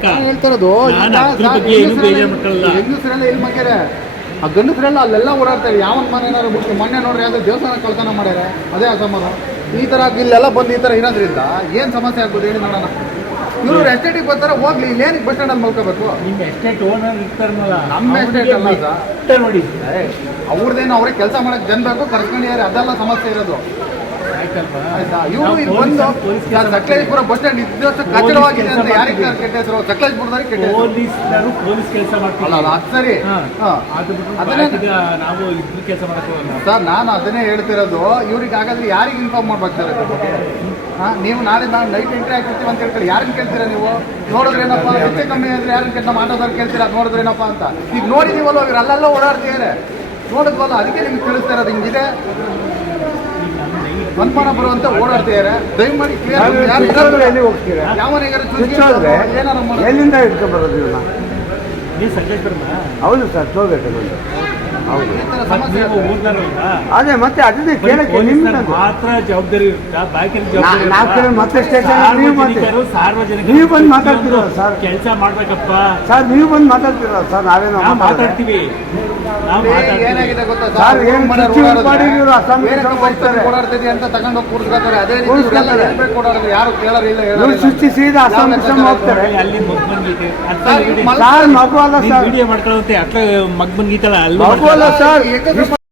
ಅಕ್ಕ ಹೇಳ್ತಿರೋದು ಹೆಂಗಸರೆಲ್ಲ ಎಲ್ಲಿ ಮಗ್ಯಾರೆ ಆ ಗಂಡಸರೆಲ್ಲ ಅಲ್ಲೆಲ್ಲ ಓಡಾಡ್ತಾರೆ. ಯಾವನ್ ಮನೆ ಏನಾದ್ರು ಬಿಟ್ಟು ಮೊನ್ನೆ ನೋಡ್ರಿ ಯಾವುದೋ ದೇವಸ್ಥಾನ ಕಳ್ತನ ಮಾಡ್ಯಾರೆ, ಅದೇ ಅಸಮಾಧಾನ. ಈ ಥರ ಇಲ್ಲೆಲ್ಲ ಬಂದು ಈ ಥರ ಇರೋದ್ರಿಂದ ಏನು ಸಮಸ್ಯೆ ಆಗ್ಬೋದು ಹೇಳಿ ನೋಡೋಣ. ಇವರು ಎಸ್ಟೇಟಿಗೆ ಬರ್ತಾರೆ, ಹೋಗ್ಲಿ ಇಲ್ಲೇನಿಗೆ ಬಸ್ ಸ್ಟ್ಯಾಂಡಲ್ಲಿ ಮಲ್ಕೋಬೇಕು. ನಿಮ್ಮ ಎಸ್ಟೇಟ್ ಓನರ್ ಇರ್ತಾರಲ್ಲ, ನಮ್ಮ ಎಸ್ಟೇಟ್ ಅಲ್ಲ ಸರ್, ನೋಡಿ ಅವ್ರದ್ದೇನು ಅವ್ರಿಗೆ ಕೆಲಸ ಮಾಡಕ್ಕೆ ಜನ ಬೇಕು, ಕರ್ಸ್ಕೊಂಡಿದ್ದಾರೆ, ಅದೆಲ್ಲ ಸಮಸ್ಯೆ ಇರೋದು. ಆಯ್ತಾ? ಇವರು ಇಲ್ಲಿ ಬಂದು ಸಕಲೇಶ್ಪುರ ಬಸ್ ಸ್ಟ್ಯಾಂಡ್ ಇದ್ದಷ್ಟು ಕಚಡವಾಗಿದೆ ಅಂತ ಯಾರಿಗೆ ಕೆಟ್ಟಿದ್ರು? ಸಕಲೇಶ್ಪುರದವ್ರಿಗೆ ಕೆಟ್ಟಿದ್ರು. ಪೊಲೀಸ್ ಕೆಲಸ ಮಾಡ್ತೀವಿ, ಅದು ಸರಿ. ಅದನ್ನೇ ನಾವು ಇಬ್ಬರು ಕೆಲಸ ಮಾಡಕ್ಕೆ ಸರ್, ನಾನು ಅದನ್ನೇ ಹೇಳ್ತಿರೋದು. ಇವ್ರಿಗೆ ಹಾಗಾದ್ರೆ ಯಾರಿಗೆ ಇನ್ಫಾರ್ಮ್ ಮಾಡ್ಬೇಕಾರೆ ನೀವು ನಾಳೆ ನಾವು ನೈಟ್ ಎಂಟ್ರಿ ಹಾಕಿರ್ತೀವಿ ಅಂತ ಹೇಳ್ತಾರೆ. ಯಾರನ್ನ ಕೇಳ್ತೀರಾ ನೀವು? ನೋಡಿದ್ರೇನಪ್ಪ ಹೆಚ್ಚು ಕಮ್ಮಿ ಅಂದರೆ ಯಾರನ್ನ ಕೇಳ್ತಾ ಮಾತಾಡೋರು ಕೇಳ್ತೀರಾ, ಅದು ನೋಡಿದ್ರೇನಪ್ಪ ಅಂತ. ಈಗ ನೋಡಿದೀವಲ್ಲ, ಇವ್ರು ಅಲ್ಲೆಲ್ಲ ಓಡಾಡ್ತಿದ್ದಾರೆ, ನೋಡಿದ್ವಲ್ಲ, ಅದಕ್ಕೆ ನಿಮ್ಗೆ ತಿಳಿಸ್ತಾ ಇರೋದು. ಹಿಂಗಿದೆ ಅನುಮಾನ ಬರುವಂತ ಓಡಾಡ್ತಿದ್ದಾರೆ. ದಯಮಾಡಿ ಎಲ್ಲಿಂದ ಇಟ್ಕೊಂಡು ಬರೋದು? ಹೌದು ಸರ್, ಹೋಗ್ಬೇಕು. ಹೌದು, ಅದೇ ಮತ್ತೆ ಅದನ್ನೇ ಕೇಳಕ್ಕೆ ಮಾತ್ರ ಜವಾಬ್ದಾರಿ ಮತ್ತೆ ಸ್ಟೇಷನ್ ನೀವು ಬಂದು ಮಾತಾಡ್ತಿರೋ ಸರ್? ಕೆಲಸ ಮಾಡ್ಬೇಕಪ್ಪ ಸರ್, ನೀವು ಬಂದು ಮಾತಾಡ್ತಿರೋ ಸರ್? ನಾವೇನೋ ಮಾತಾಡ್ತೀವಿ. ಏನಾಗಿದೆ ಗೊತ್ತಾ ಸರ್, ಓಡಾಡ್ತಿದೆ ಅಂತ ತಗೊಂಡು ಕೂರ್ಸ್ಕೊತಾರೆ. ಅದೇ ರೀತಿ ಓಡಾಡಿದ್ರೆ ಯಾರು ಕೇಳೋರಿಲ್ಲ, ಸೃಷ್ಟಿಸಿದ ಅಸ್ಸಾಂ ಹೋಗ್ತಾರೆ. ಅಲ್ಲಿ ಮಗ್ಬಂಗೀತೆ ಸರ್, ಮಗು ಅಲ್ಲ ಸರ್, ವಿಡಿಯೋ ಮಾಡ್ಕೊಳ್ಳುತ್ತೆ. ಅಟ್ಲ ಮಗ್ಬಂಗೀತಲ್ಲ ಅಲ್ಲಿ ಮಗು ಅಲ್ಲ ಸರ್.